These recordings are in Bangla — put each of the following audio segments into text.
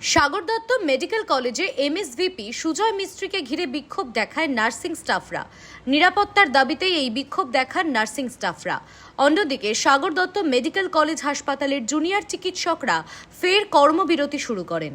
সাগর দত্ত মেডিকেল কলেজে এমএসভিপি সুজয় মিস্ত্রিকে ঘিরে বিক্ষোভ দেখায় নার্সিং স্টাফরা। নিরাপত্তার দাবিতেই এই বিক্ষোভ দেখান নার্সিং স্টাফরা। অন্যদিকে সাগর দত্ত মেডিকেল কলেজ হাসপাতালের জুনিয়র চিকিৎসকরা ফের কর্মবিরতি শুরু করেন।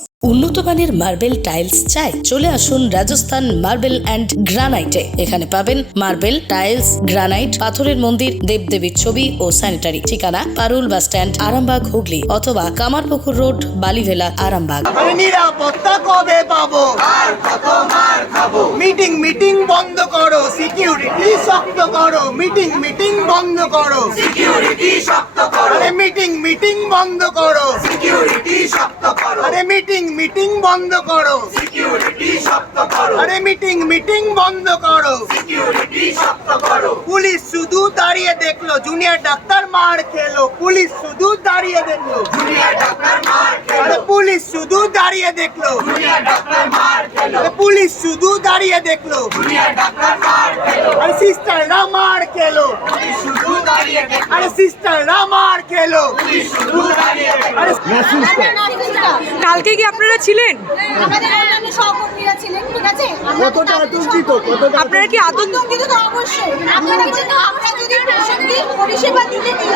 উন্নত মানের মার্বেল টাইলস চাই চলে আসুন রাজস্থান মার্বেল অ্যান্ড গ্রানাইটে। এখানে পাবেন মার্বেল টাইলস গ্রানাইট পাথরের মন্দির দেবদেবীর ছবি ও স্যানিটারি। ঠিকানা পারুল বাস স্ট্যান্ড আরামবাগ হুগলি অথবা কামারপুকুর রোড বালিভেলা আরামবাগ। নিরাপত্তা কবে পাবো? আর কত মার খাব? মিটিং মিটিং বন্ধ করো সিকিউরিটি শক্ত করো। মিটিং মিটিং বন্ধ করো। সিকিউরিটি শক্ত করো। মিটিং মিটিং বন্ধ করো। সিকিউরিটি শক্ত করো। আরে মিটিং মিটিং বন্ধ করো সিকিউরিটি শক্ত করো আরে মিটিং মিটিং বন্ধ করো সিকিউরিটি শক্ত করো পুলিশ শুধু দাঁড়িয়ে দেখল জুনিয়র ডাক্তার মার খেলো পুলিশ শুধু দাঁড়িয়ে দেখল জুনিয়র ডাক্তার মার খেলো পুলিশ শুধু দাঁড়িয়ে দেখল জুনিয়র ডাক্তার মার খেলো পুলিশ শুধু দাঁড়িয়ে দেখল জুনিয়র ডাক্তার মার খেলো আরে সিস্টাররা মার খেলো পুলিশ শুধু দাঁড়িয়ে দেখল আরে সিস্টাররা মার খেলো পুলিশ শুধু দাঁড়িয়ে দেখল আরে কালকে কি আপনারা ছিলেন? আপনারা কি আতঙ্কিত তো অবশ্যই। আমরা যদি পেশেন্টদের পরিষেবা দিতে গিয়ে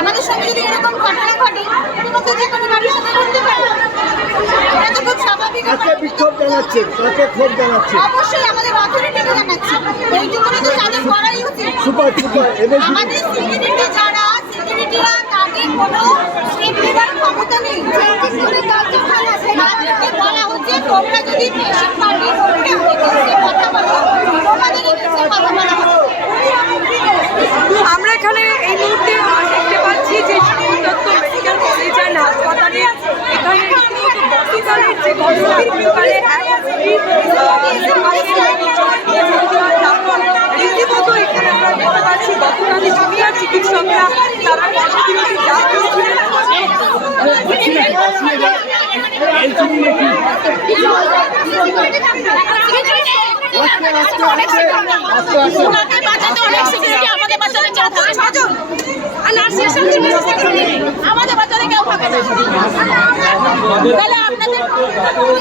আমাদের সঙ্গে যদি এরকম ঘটনা ঘটে তো যে কোনো গাড়ির ঘটতে পারে। এটা তো খুব স্বাভাবিক কাকে বিক্ষোভ জানাচ্ছে? কাকে ক্ষোভ জানাচ্ছে? অবশ্যই আমাদের অথরিটিকে জানাচ্ছি। এইটুকুনি তো তাদের করাই উচিত। সুপার সুপার এমএসডি আমাদের সিকিউরিটি যারা সিকিউরিটিরা তাদের কোনো স্টেপ নেবার ক্ষমতা নেই বলা হচ্ছে তোমরা যদি পেশেন্ট পার্টির উপরে এগেন্সে কথা বলো তোমাদের এগেন্সে কথা বলা হবে আমরা এখানে এই মুহূর্তে দেখতে পাচ্ছি যে দত্ত মেডিকেল কলেজ অ্যান্ড হাসপাতালে এখানে রীতিমতো যে গতকালের বিকালে চিকিৎসকরা তারা যা সিকিউরিটি আমাদের বাঁচাতে চাও থাকে ছজন আর সিকিউরিটি আমাদের বাঁচাতে কেউ থাকে তাহলে আপনাদের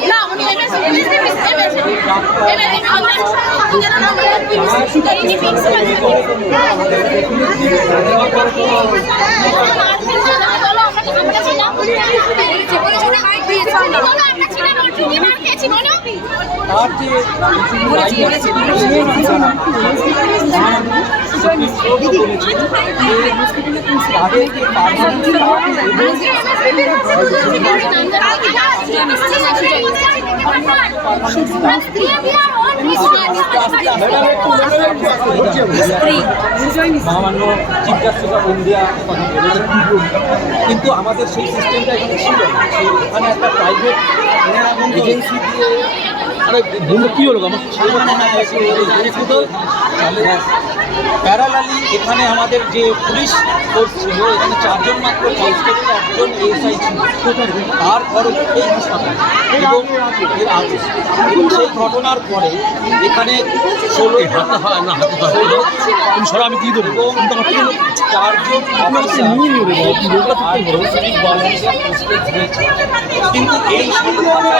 না উনি এমএসসি এমএসসি এমএসসি এমএসসি আমাদের নাম এইটি ফিক্স আমরা ছিলাম আমরা ছিলাম চুনি মার খেয়েছি বলো মহামান্য চিফ জাস্টিস অফ ইন্ডিয়া কিন্তু আমাদের সেই সিস্টেমটা এখানে ছিল এখানে একটা প্রাইভেট এজেন্সি দিয়ে আরে বন্ধু কি হলো? আমার প্যারালালি এখানে আমাদের যে পুলিশ ফোর্স ছিল এখানে চারজন মাত্র কনস্টেবল একজন এসআই ছিল। তার খরচ এই হাসপাতাল এবং এর আগে। এবং সেই ঘটনার পরে এখানে ষোলো হাতে আমি দিয়ে দেবো। এবং চারজন কিন্তু এই সংখ্যাটা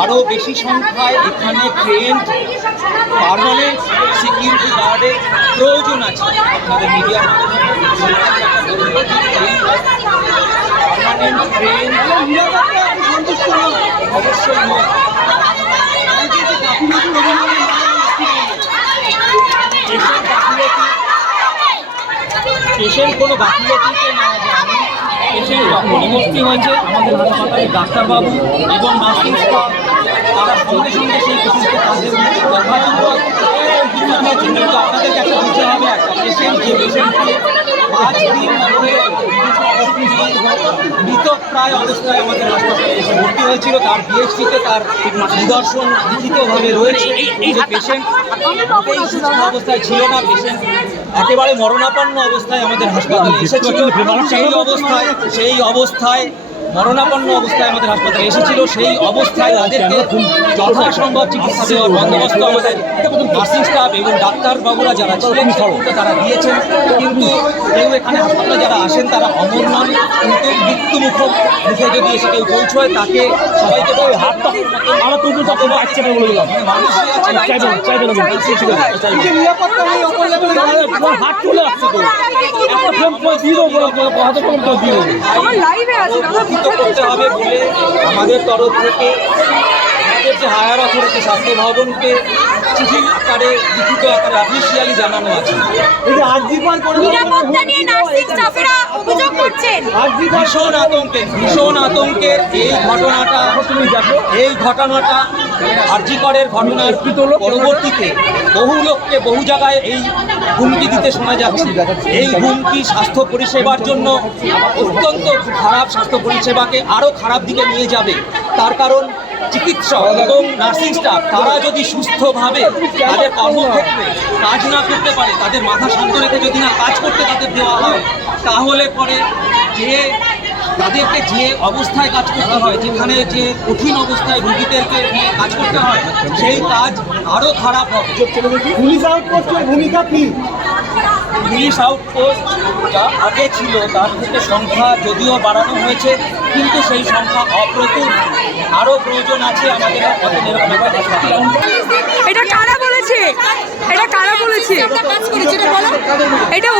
আরও বেশি সংখ্যায় এখানে ট্রেন পার্মানেন্ট সিকিউরিটি গার্ডের প্রয়োজন আছে। আপনাদের ট্রেন অবশ্যই পেশেন্ট গাফিলতি পেশেন্ট কোনো গাফিলতিতে না যায়নি। পেশেন্ট যখনই ভর্তি হয়েছে আমাদের হাসপাতালে ডাক্তারবাবু এবং নার্সিং স্টাফ। তারা সঙ্গে সঙ্গে সেই পেশেন্টকে তাদের কিন্তু আপনাদের কাছে বুঝতে হবে একটা পেশেন্ট যে পেশেন্টকে পাঁচ দিন মৃত প্রায় অবস্থায় আমাদের হাসপাতালে হয়েছিল। তার বিএসপিতে তার নিদর্শন লিখিতভাবে রয়েছে। পেশেন্ট অবস্থায় ছিল না পেশেন্ট একেবারে মরণাপন্ন অবস্থায় আমাদের হাসপাতালে এসেছিল। সেই অবস্থায় সেই অবস্থায় মরণাপন্ন অবস্থায় আমাদের হাসপাতালে এসেছিল। সেই অবস্থায় তাদেরকে যথাসম্ভব চিকিৎসা দেওয়ার বন্দোবস্ত আমাদের নার্সিং স্টাফ এবং ডাক্তারবাবুরা যারা ছিলেন তারা দিয়েছেন। কিন্তু কেউ এখানে হাসপাতালে যারা আসেন তারা অমর নন। কিন্তু মৃত্যু মুখ মুখে যদি এসে কেউ পৌঁছয় তাকে সবাইকে তুলতে তখন বাচ্চা বলে দিলাম। মানুষই আছে চাইবে চাইবে না নিরাপত্তা নেই অপর্যাপ্ত হাত চলে আসছে তো। একটা ফোন দিয়ে দেবো হাতে ফোন দিয়ে দেবো আমার লাইভে আছে উপকৃত করতে হবে বলে আমাদের তরফ থেকে আমাদের যে হায়ার অথরিটি স্বাস্থ্য ভবনকে চিঠি আকারে লিখিত আকারে অফিসিয়ালি জানানো আছে। এই যে আরজিকর করে নিরাপত্তা নিয়ে নার্সিং স্টাফেরা অভিযোগ করছেন। ভীষণ আতঙ্কে ভীষণ আতঙ্কের এই ঘটনাটা এই ঘটনাটা আর্জিকরের ঘটনার পরবর্তীতে বহু লোককে বহু জায়গায় এই হুমকি দিতে শোনা যাচ্ছে। এই হুমকি স্বাস্থ্য পরিষেবার জন্য অত্যন্ত খারাপ স্বাস্থ্য পরিষেবাকে আরও খারাপ দিকে নিয়ে যাবে। তার কারণ চিকিৎসক এবং নার্সিং স্টাফ, তারা যদি সুস্থভাবে তাদের কর্মক্ষেত্রে কাজ না করতে পারে, তাদের মাথা শান্ত রেখে যদি না কাজ করতে তাদের দেওয়া হয়, তাহলে পরে যে তাদেরকে যে অবস্থায় কাজ করতে হয় যেখানে যে কঠিন অবস্থায় রুগীদেরকে নিয়ে কাজ করতে হয় সেই কাজ আরও খারাপ হবে। পুলিশ আউটপোস্টের ভূমিকা কি? পুলিশ আউটপোস্ট যা আগে ছিল তার থেকে সংখ্যা যদিও বাড়ানো হয়েছে কিন্তু সেই সংখ্যা অপ্রতুল। আরও প্রয়োজন আছে আমাদের এটা কারা বলেছে? এটা কারা বলেছে? এটা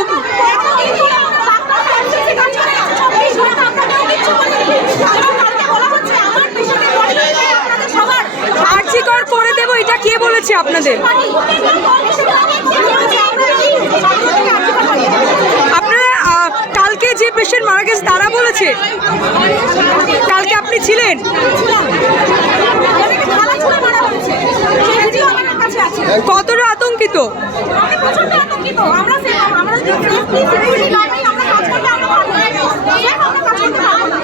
আর্জিকর করে দেবো এটা কে বলেছে আপনাদের? আপনারা কালকে যে পেশেন্ট মারা গেছে তারা বলেছে? কালকে আপনি ছিলেন? কতটা আতঙ্কিত? আমরা আমরা